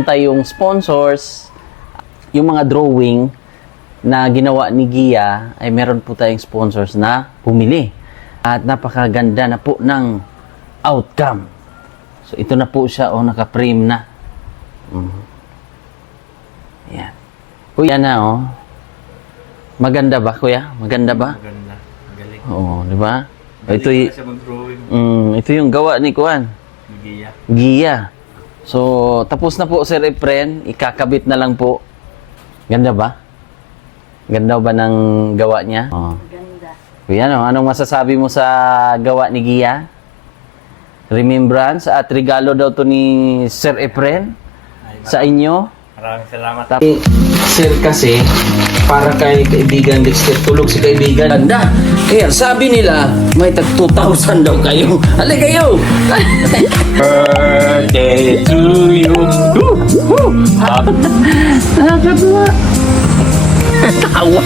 Tayong sponsors, yung mga drawing na ginawa ni Gia ay meron po tayong sponsors na pumili. At napakaganda na po ng outcome. So ito na po siya, naka-frame na. Yan. Kuya na Maganda ba kuya? Maganda ba? Maganda. Galing. Oo, di ba? Ito Siya mag-drawing. ito yung gawa ni Kuan. Giya. Gia. So, tapos na po Sir Efren, ikakabit na lang po. Ganda ba? Ganda ba ng gawa niya? Ganda. Kuya, anong masasabi mo sa gawa ni Gia? Remembrance at regalo daw to ni Sir Efren sa inyo. Maraming salamat. Sir kasi, para kay kaibigan Dexter, tulog si kaibigan. Ganda! Kaya sabi nila, may tag 2,000 daw kayo. Halika kayo! Birthday to you. Nakakatuwa. Tawa.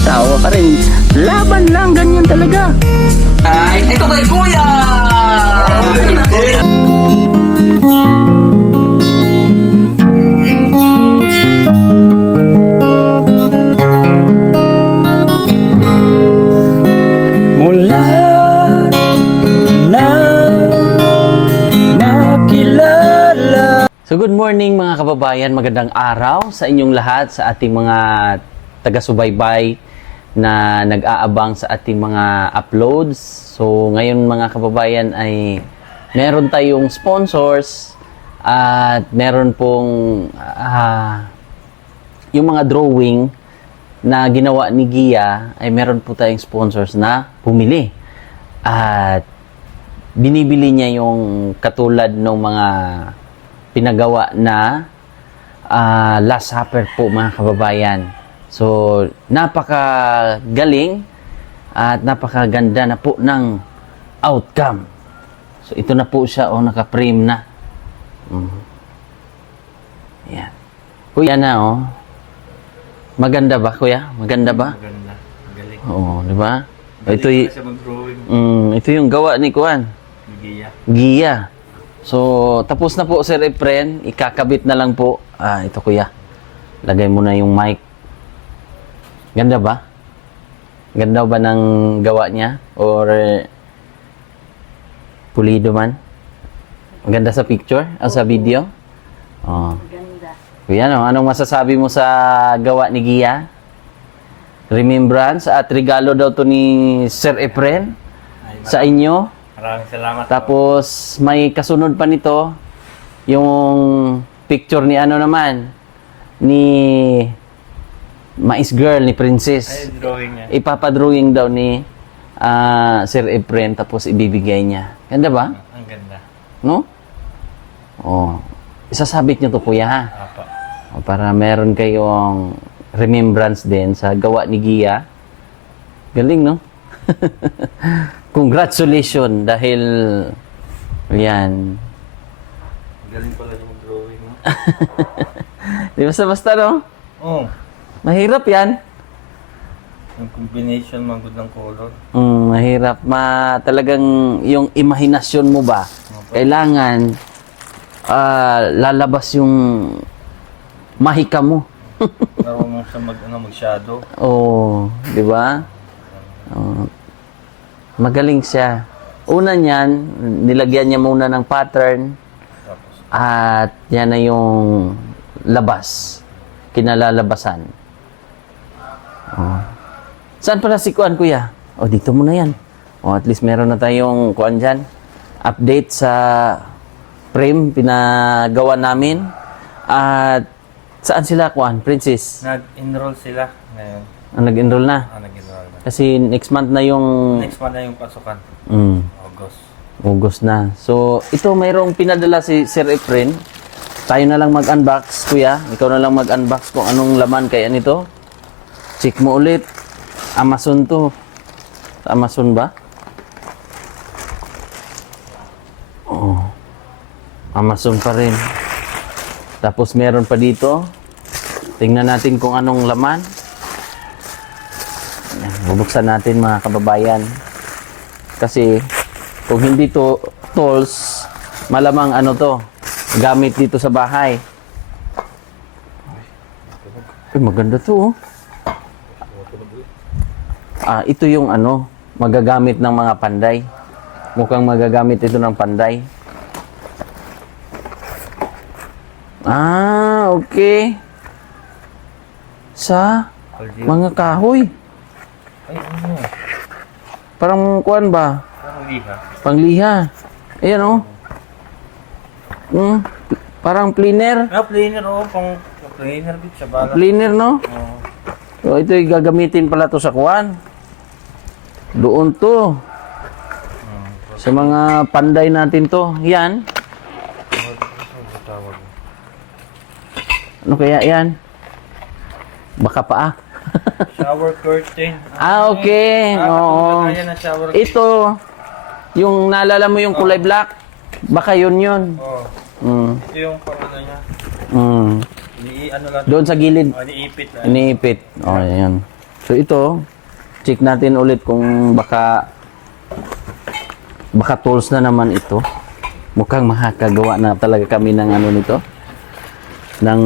Tawa ka rin. Laban lang, ganyan talaga. Ay, ito kay Kuya! Mula na nakilala. So good morning mga kababayan, magandang araw sa inyong lahat, sa ating mga taga-subaybay na nag-aabang sa ating mga uploads. So ngayon mga kababayan ay meron tayong sponsors at meron pong yung mga drawing na ginawa ni Gia ay meron po tayong sponsors na pumili. At binibili niya yung katulad ng mga pinagawa na Last Supper po mga kababayan. So, napakagaling at napakaganda na po ng outcome. So, ito na po siya, naka-frame na. Yan. Kuya na, Maganda ba, kuya? Maganda ba? Maganda. Galing. Oo, di ba? Ito, Siya mag-drawing. ito yung gawa ni Kuan. Giya. Gia. So, tapos na po Sir Efren. Ikakabit na lang po. Ito kuya. Lagay mo na yung mic. Ganda ba? Ganda ba ng gawa niya? Or pulido man? Maganda sa picture? O sa video? Oh. Ganda. Kuya, anong masasabi mo sa gawa ni Gia? Remembrance at regalo daw to ni Sir Efren sa inyo. Maraming salamat. Tapos may kasunod pa nito yung picture ni naman ni Mais Girl ni Princess. Ay, drawing niya. Ipapadrawing daw ni Sir Efren tapos ibibigay niya. Ganda ba? Ang ganda. No? Isasabit niyo to kuya ha. Apa. Para meron kayong remembrance din sa gawa ni Gia. Galing, no? Congratulations dahil yan. Galing pala yung drawing, no? Di basta-basta, no? Oo. Mahirap yan. Yung combination magod ng color. Mahirap. Talagang yung imahinasyon mo ba? Kailangan lalabas yung mahika mo. Marunong siya mag-shadow. Di ba? Magaling siya. Una niyan, nilagyan niya muna ng pattern Tapos, at yan na yung labas. Kinalalabasan. Saan pala si Kuan, kuya? Dito mo na yan. At least meron na tayong Kuan dyan. Update sa frame pinagawa namin. At saan sila, Kuan? Princess? nag-enroll sila ngayon. Nag-enroll na. Nag-enroll na. Kasi next month na yung... Next month na yung pasukan. August. August na. So, ito mayroong pinadala si Sir Efren. Tayo na lang mag-unbox, kuya. Ikaw na lang mag-unbox kung anong laman kaya nito. Check mo ulit. Amazon to. Amazon ba? Amazon pa rin. Tapos meron pa dito. Tingnan natin kung anong laman. Ayan, bubuksan natin mga kababayan. Kasi kung hindi to tools, malamang to gamit dito sa bahay. Ay, maganda to, oh. Ito yung ano, magagamit ng mga panday. Mukhang magagamit ito ng panday. Okay. Sa Algae. mga kahoy. Ay, ano? Parang kuan ba? Parang liha. Pangliha. Ayan, oh. Parang planer. Planer, pang planer bit sa bala. Planer, no? Oo. So, ito yung gagamitin pala to sa kuan. Doon to. Sa mga panday natin to. Yan. Tawag. Ano kaya yan? Baka pa Shower curtain. okay. Oo. Ayan na shower curtain. Ito, yung naalala mo yung kulay black. Baka yun yun. Oo. Ito yung pamana niya. Ano lang. Doon sa gilid. Iniipit lang. Iniipit. Ayan. So ito, check natin ulit kung baka tools na naman ito. Mukhang makakagawa na talaga kami ng ano nito. Ng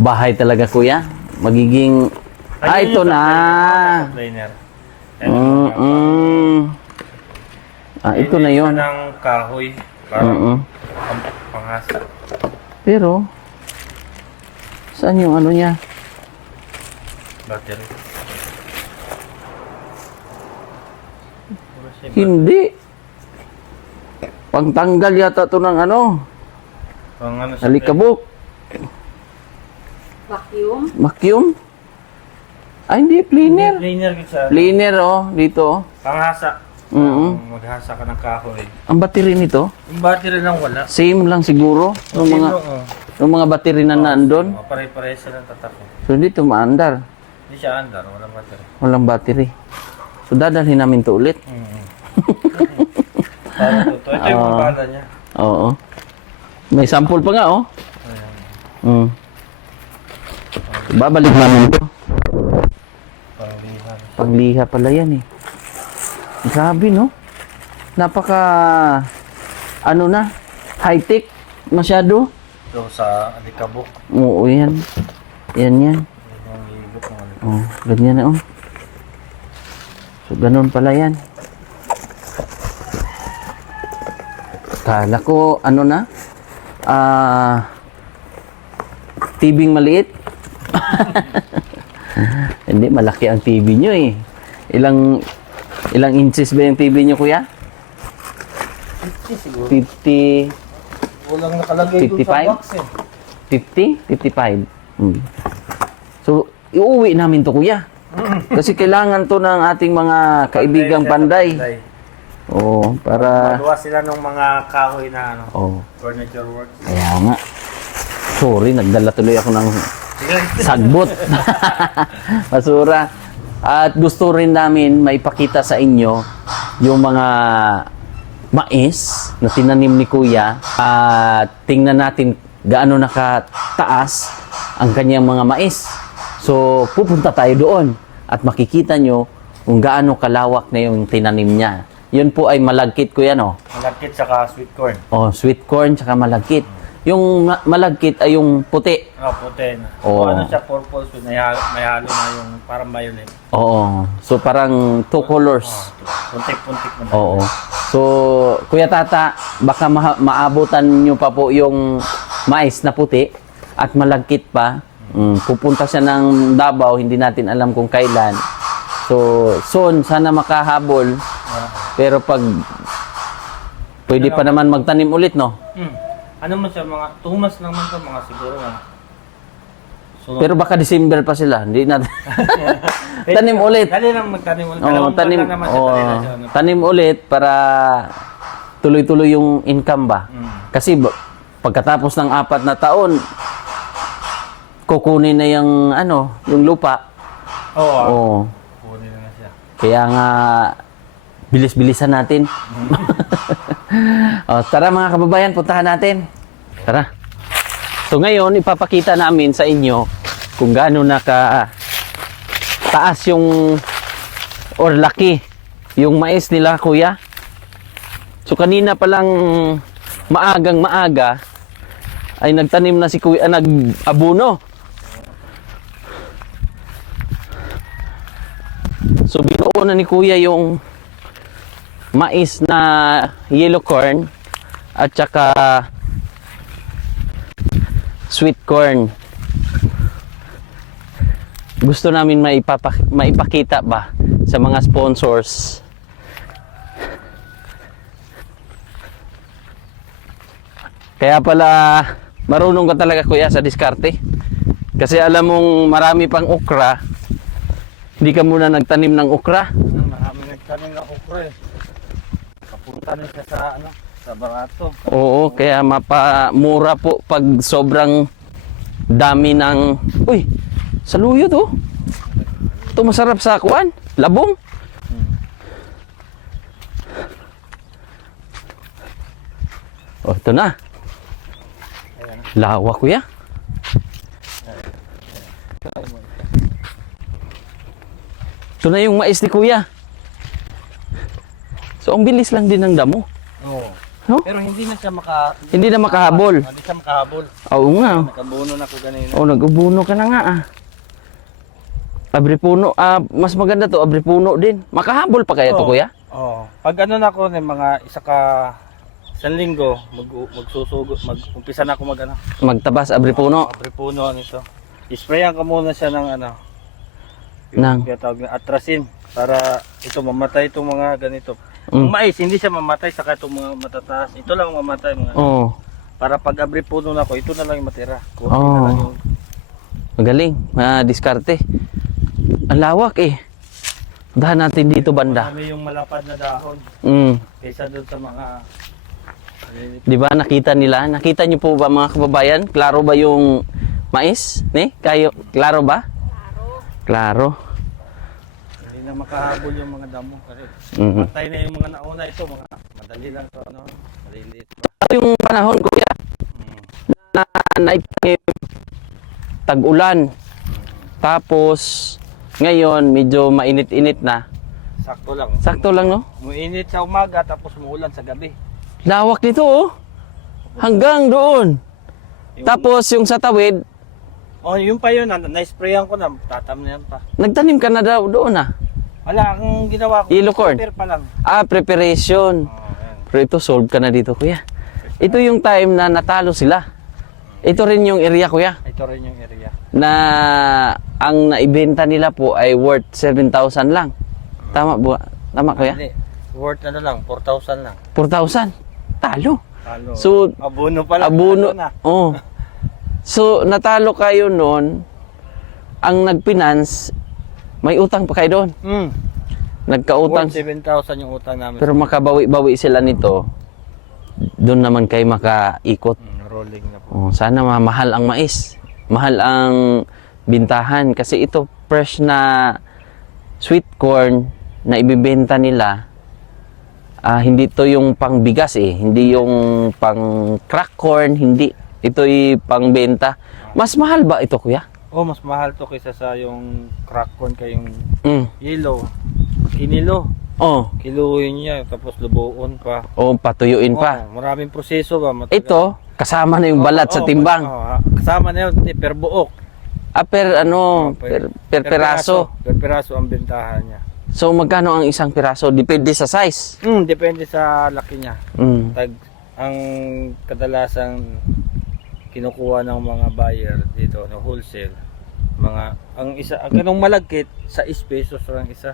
bahay talaga, kuya. Magiging ito na. Planer. Ito na yon. Ng kahoy. Parang panghasa. Pero saan yung ano niya? Battery. Hindi. Pangtanggal yata to ng ano. Pang ano Alikabok. Vacuum? Vacuum? Hindi, planer. Planer kita. Planer, dito. Panghasa. Maghasa ka ng kahoy. Ang battery nito, Yung battery lang wala. same lang siguro ng mga battery na nandun. Pare-pare silang tatak. So, hindi ito maandar. Hindi siya andar, walang battery. Walang battery. So, dadalhin namin to ulit. Parang ito. Ito yung bala niya. Oo. May sample pa nga, Ayan. Babalik namin to. Parang lihan. Pangliha pala yan, eh. Grabe, no? Napaka, high-tech masyado. Ito sa alikabok. Oo, yan. Yan. Yung higop ng alikabok. Ganyan na, So, ganun pala yan. Kala ko, TV maliit. Hindi, malaki ang TV nyo, eh. Ilang inches ba yung TV nyo, kuya? 50 siguro. 50, Walang nakalagay doon sa 55? box eh. 50? 55. So, iuwi namin to, kuya. Kasi kailangan to ng ating mga kaibigang panday. Oo, para... Maluwa sila ng mga kahoy na furniture works. Kaya nga. Sorry, nagdala tuloy ako ng Sige. sagbot. Basura. At gusto rin namin maipakita sa inyo yung mga mais na tinanim ni Kuya. At tingnan natin gaano nakataas ang kanyang mga mais. So, pupunta tayo doon at makikita nyo kung gaano kalawak na yung tinanim niya. Yun po ay malagkit, Kuya, no? Malagkit saka sweet corn. Sweet corn tsaka malagkit. Yung malagkit ay yung puti. Puti na. Oo. Ano siya, purple sweet. May halo na yung parang violet. Oo. So, parang two colors. Puntik-puntik mo na. Oo. So, Kuya Tata, baka maabutan nyo pa po yung mais na puti at malagkit pa. Pupunta siya ng Davao, hindi natin alam kung kailan. So, soon, sana makahabol. Pero pag pwede pa naman magtanim ulit, no? Ano mo siya, mga 2 months lang man to, mga siguro mga. So, Pero baka December pa sila. Hindi natin. Tanim ulit. Dali lang magtanim ulit. Tanim, Naman siya, dali lang siya, ano. tanim ulit para tuloy-tuloy yung income ba? Kasi pagkatapos ng 4 na taon, kukunin na yung yung lupa. Oo. Kunin na siya. Kaya nga bilis-bilisan natin. Tara mga kababayan, puntahan natin. Tara. So ngayon, ipapakita namin sa inyo kung gaano taas yung or laki yung mais nila, Kuya. So kanina pa lang maagang maaga ay nagtanim na si Kuya, nag-abuno. So binuo na ni Kuya yung mais na yellow corn at saka sweet corn. Gusto namin maipakita ba sa mga sponsors. Kaya pala marunong ka talaga Kuya sa diskarte. Kasi alam mong marami pang okra. Hindi ka muna nagtanim ng okra. Marami nagtanim ng okra eh. Kapunta na siya sa ano, sa barato. Oo, kaya mapamura po pag sobrang dami ng... Uy, saluyot oh. Ito masarap sa kuwan. Labong. Oh, ito na. Lawa Kuya. Ito na yung mais ni Kuya. So, ang bilis lang din ng damo. Oo. No? Pero hindi na siya Hindi na makahabol. Hindi siya makahabol. Oo nga. Nakabuno na ako ganina. Oh, nag-ubuno ka na nga ah. Abri-puno. Mas maganda to, abri-puno din. Makahabol pa kaya to Oo. Kuya? Oo. Pag ano na ako ng mga isang linggo, mag-umpisa na ako Magtabas, abri-puno. Abripuno nito. Isprayan ka muna siya ng ano. Nang? Yung tawag na atrasin para ito mamatay itong mga ganito. Mm. Ang mais hindi siya mamatay saka itong mga matataas. Ito lang ang mamatay mga. Oo. Para pag abripuno na ako, ito na lang yung matira. Kunti Oo. na lang yung Magaling. Diskarte. Ang lawak eh. Dahan natin dito banda. marami yung malapad na dahon kaysa doon sa mga Di ba nakita nila? Nakita niyo po ba mga kababayan? Klaro ba yung mais? Kayo, klaro ba? Klaro. hindi na makahabol yung mga damo kasi Mhm. matay na yung mga nauna ito, mga madali lang to ano, maliliit. Ito yung panahon Kuya na naipangin tag-ulan. Tapos ngayon medyo mainit-init na. Sakto lang. Sakto lang no? Muinit sa umaga tapos umuulan sa gabi. Lawak nito oh. Hanggang doon. Tapos yung sa tawid, Oh, yung pa yun, na-sprayan ko na, tatamnan pa. nagtanim ka na daw doon ah. Wala, ang ginawa ko, Yellow corn. prepare pa lang. Preparation. Oh, yan. Pero ito, solve ka na dito, Kuya. Ito yung time na natalo sila. Ito rin yung area, Kuya, Ito rin yung area. na ang naibenta nila po ay worth 7,000 lang. Tama ba? Tama, Kuya? Hindi, worth ano lang, 4,000 lang. 4,000. Talo. Talo. So, Abono pa lang. abuno. ano na. Oh. So, natalo kayo noon. Ang nag-finance, may utang pa kayo doon. Nagkautang. Worth 7,000 yung utang namin. Pero makabawi-bawi sila nito. Doon naman kayo makaikot. Rolling na po. Oh, sana mahal ang mais. Mahal ang bintahan. Kasi ito, fresh na sweet corn na ibibenta nila. Hindi to yung pang bigas eh. Hindi yung pang crack corn. Hindi. Ito'y pang benta. Mas mahal ba ito, Kuya? Oh, mas mahal to kaysa sa yung crack corn kayong Mm. yellow. Kinilo. Oh. Kiluhin niya, tapos lubuon pa. Oh, patuyuin pa. Oh, maraming proseso ba? Matagal. Ito, kasama na yung balat sa timbang. Kasama na yun, per buok. Per peraso. Per peraso ang bentahan niya. So, magkano ang isang piraso? Depende sa size. Depende sa laki niya. Mm. Ang kadalasang kinukuha ng mga buyer dito no wholesale ang ganong malagkit sa 6 pesos lang isa,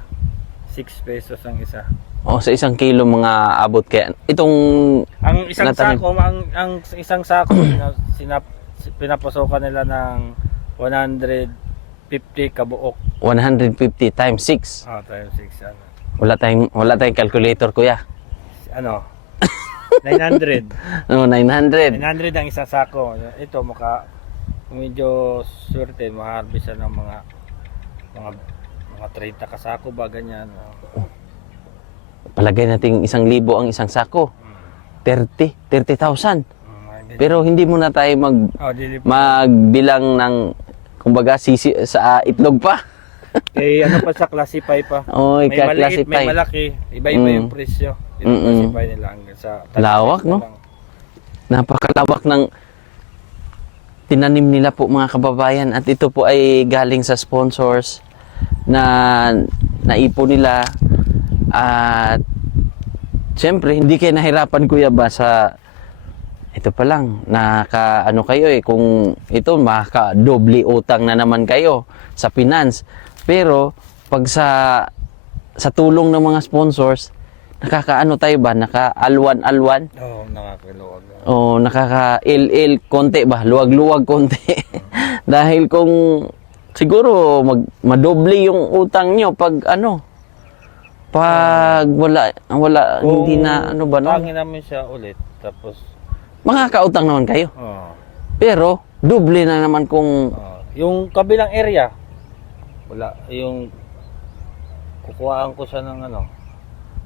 6 pesos ang isa. Oh, sa isang kilo mga abot kaya itong Ang isang natanim. sako, ang isang sako pinapasokan nila ng 150 kabuok. 150 times 6. Times 6 ano. Wala tayong calculator, Kuya. Ano? 900. No, 900. 900 ang isang sako. Ito medyo swerte ma-harvest ng mga 30 kasako ba ganyan. Palagay natin 1,000 ang isang sako. 30,000. Pero hindi muna tayo magbilang ng kumbaga sisi sa itlog pa. Ano pa sa classify pa. Oh, May maliit, classify. may malaki. Iba-iba yung presyo. Classify nila hanggang sa lawak, no? Napakalawak ng tinanim nila po mga kababayan at ito po ay galing sa sponsors na naipon nila. At siyempre, hindi kayo nahirapan, kuya ba, sa ito pa lang, ano kayo kung ito, makaka-doble utang na naman kayo sa finance. Pero, pag sa tulong ng mga sponsors, nakakaano tayo ba? Naka-alwan-alwan? Oo, nakakaluwag. O nakaka-il-il konti ba? Luwag-luwag konti. Dahil kung siguro madoble yung utang nyo pag wala hindi na ano ba no? Tangin namin siya ulit, tapos Makakautang naman kayo. Oo. Pero doble na naman kung Yung kabilang area, wala. Yung kukuhaan ko siya ng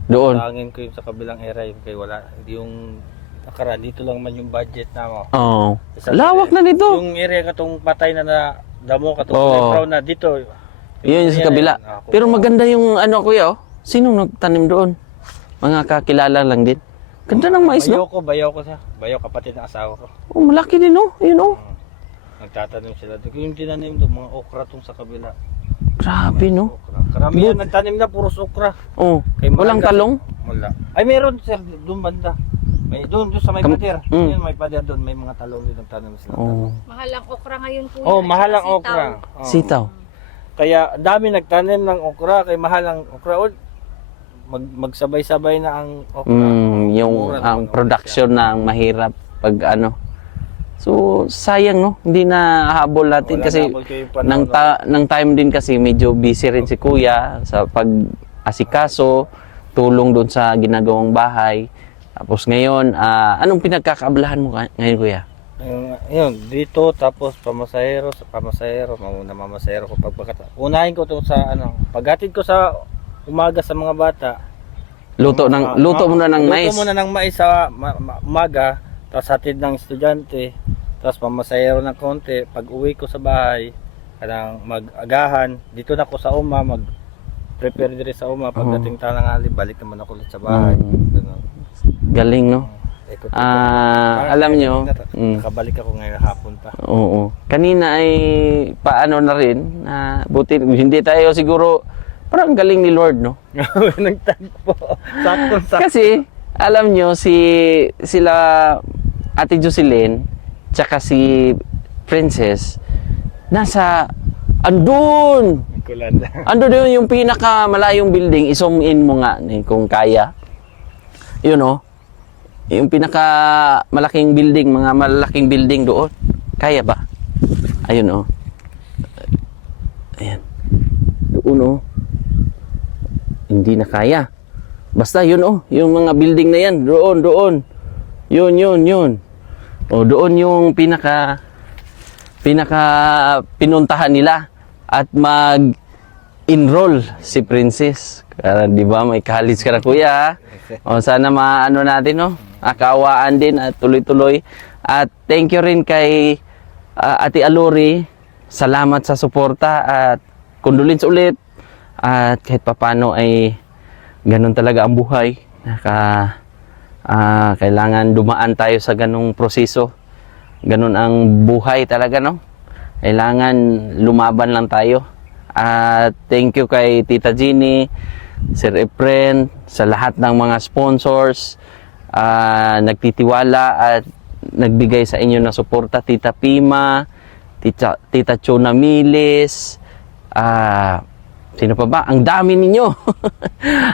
doon. tangin ko yung sa kabilang area, yung kay wala. Yung nakaraan, dito lang man yung budget na mo. Oh. Sa Lawak na nito. Yung area katong patay na damo, katong Oo. brown na dito. Yun sa kabila. Pero maganda yung kuya Sinong nagtanim doon? Mga kakilala lang din. Ganda ng mais, no? Bayaw ko siya. Bayaw, kapatid ng asawa ko. Oh, malaki din, no? Yun, oh. Nagtatanim sila. Yung tinanim doon, mga okra tong sa kabila. Grabe, no? Okra. Karamihan nagtanim na, puros okra. Oh. Kay Walang Malaga. talong? Wala. Ay, meron, sir, doon banda. Doon sa may pader. Yun, may pader doon, may mga talong din nagtanim sila. Oh. Mahal ang okra ngayon po. Oh, mahal ang okra. Oh. Sitaw. Kaya dami nagtanim ng okra, kaya mahal ang okra. Magsabay-sabay na ang okra. Yung Mura ang naman, production na ang mahirap pag So, sayang, no? Hindi na habol natin Wala kasi na habol kayo panahon, ng time din kasi medyo busy rin si kuya sa pag-asikaso, tulong doon sa ginagawang bahay. Tapos ngayon, anong pinagkakaabalahan mo ngayon, kuya? Yun, dito tapos pamasahero, mauna mamasahero ko pagpagkata. Unahin ko to sa paghatid ko sa umaga sa mga bata. Luto muna ng mais. Luto muna ng mais sa umaga, tapos hatid ng estudyante, tapos pamasahero ng konti. Pag uwi ko sa bahay, kanang mag-agahan, dito na ako sa mag-prepare dire sa pagdating tanghali, balik naman ako ulit sa bahay. Ganun. Galing, no? Alam nyo, Nakabalik ako ngayon hapon pa. oo. Kanina ay paano na rin, buti, hindi tayo siguro, parang galing ni Lord, no? Nagtagpo. Sakto. Kasi, alam nyo, sila Ate Jocelyn, tsaka si Princess, andun yun yung pinaka-malayong building, i-zoom in mo nga, kung kaya. Yun, no? Yung pinaka-malaking building, mga malaking building doon. Kaya ba? Ayun, oh. Ayan. Doon, oh. Hindi na kaya. Basta yun, oh. Yung mga building na yan. Doon. Yun. O, doon yung pinaka pinuntahan nila. At mag-enroll si Princess. Di ba? May college ka na, kuya, ha? O, sana maano natin, no? Kaawaan din at tuloy-tuloy. At thank you rin kay Ate Alori. Salamat sa suporta at condolence ulit. At kahit papano ay ganun talaga ang buhay. Kailangan dumaan tayo sa ganung proseso. Ganun ang buhay talaga, no? Kailangan lumaban lang tayo. At thank you kay Tita Jeannie, Sir Efren, sa lahat ng mga sponsors, nagtitiwala at nagbigay sa inyo ng suporta. Tita Pima, Tita Chona Milis, sino pa ba? Ang dami ninyo.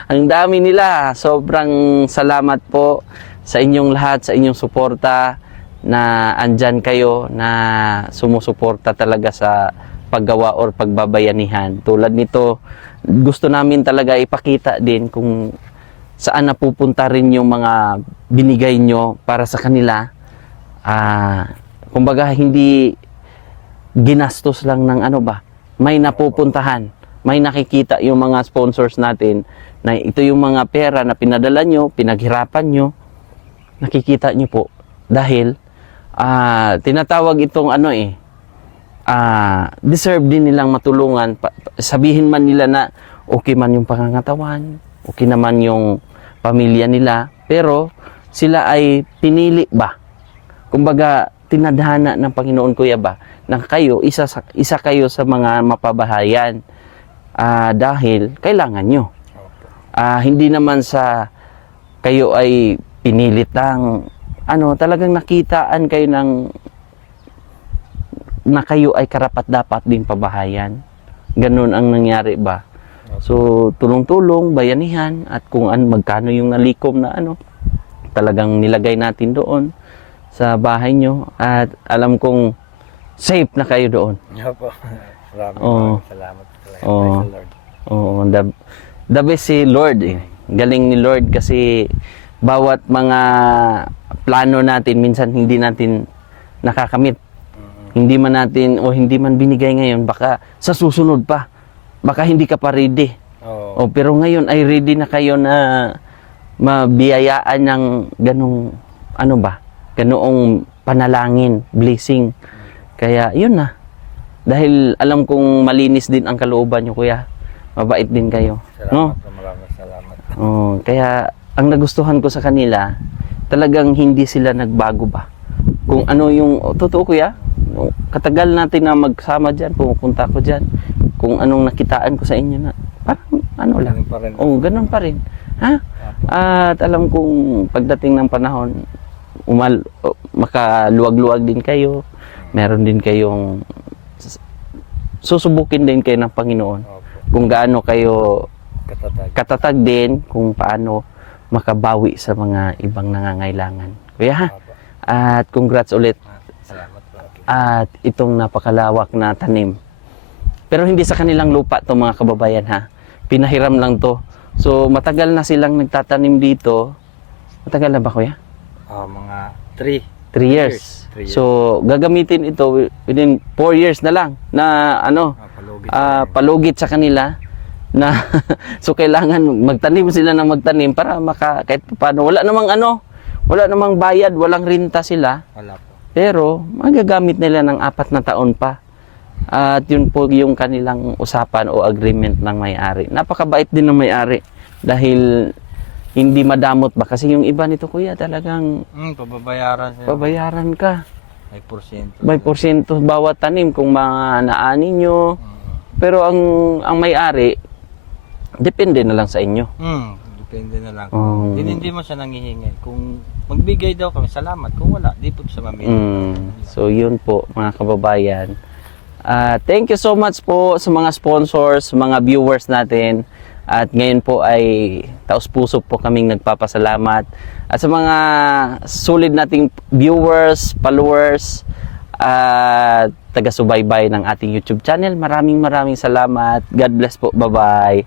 Ang dami nila. Sobrang salamat po sa inyong lahat, sa inyong suporta, na andyan kayo, na sumusuporta talaga sa paggawa or pagbabayanihan. Tulad nito, gusto namin talaga ipakita din kung saan napupunta rin yung mga binigay nyo para sa kanila. Kumbaga, hindi ginastos lang ng may napupuntahan. May nakikita yung mga sponsors natin na ito yung mga pera na pinadala nyo, pinaghirapan nyo, nakikita nyo po. Dahil, tinatawag itong deserve din nilang matulungan. Sabihin man nila na okay man yung pangangatawan, okay naman yung pamilya nila, pero sila ay pinili ba? Kumbaga, tinadhana ng Panginoon, kuya ba, na kayo, isa kayo sa mga mapabahayan. dahil kailangan nyo. Opo. Hindi naman sa kayo ay pinilit lang, talagang nakitaan kayo na kayo ay karapat-dapat din pabahayan. Ganun ang nangyari ba? So, tulong-tulong, bayanihan, at kung magkano yung nalikom na talagang nilagay natin doon sa bahay nyo. At alam kong safe na kayo doon. Opo. Oo. Maraming salamat talaga. Oo. Praise the Lord. Oo, the best si Lord eh. Galing ni Lord kasi bawat mga plano natin, minsan hindi natin nakakamit. Hindi man natin o hindi man binigay ngayon, baka sa susunod pa. Baka hindi ka pa ready. Oo. Pero ngayon ay ready na kayo na mabiyayaan ng ganoong panalangin, blessing. Kaya yun na. Dahil alam kong malinis din ang kalooban nyo, kuya. Mabait din kayo. No? Salamat. Maraming salamat. Kaya ang nagustuhan ko sa kanila, talagang hindi sila nagbago ba. Kung ano yung, totoo kuya, katagal natin na magsama dyan, pumupunta ko dyan, kung anong nakitaan ko sa inyo na, parang lang. Ganun pa rin. Ganun pa rin. Ha? At alam kong pagdating ng panahon, makaluwag-luwag din kayo, meron din kayong, susubukin din kayo ng Panginoon. Opo. Kung gaano kayo Katatag. katatag din kung paano makabawi sa mga ibang nangangailangan. Kuya ha? Opo. At congrats ulit. Salamat po. At itong napakalawak na tanim. Pero hindi sa kanilang lupa to mga kababayan ha. Pinahiram lang to. So matagal na silang nagtatanim dito. Matagal na ba kuya? Mga 3. 3 years. 3 years. So gagamitin ito within 4 years na lang na Palugit. palugit sa kanila na so kailangan magtanim sila ng magtanim para kahit paano wala namang bayad, walang renta sila, Wala po. pero magagamit nila ng 4 na taon pa. At yun po yung kanilang usapan o agreement ng may-ari. Napakabait din ng may-ari dahil hindi madamot ba kasi yung iba nito kuya talagang Pababayaran siya. pabayaran ka May porsyento. by porsyento bawat tanim kung mga naani nyo. Pero ang may-ari, depende na lang sa inyo. Depende na lang. Oh. Hindi mo siya nangihingi. Kung magbigay daw kami, salamat. Kung wala, di po siya mamili. So yun po mga kababayan. Thank you so much po sa mga sponsors, mga viewers natin. At ngayon po ay taos-puso po kaming nagpapasalamat. At sa mga solid nating viewers, followers, at taga-subaybay ng ating YouTube channel. Maraming salamat. God bless po. Bye-bye.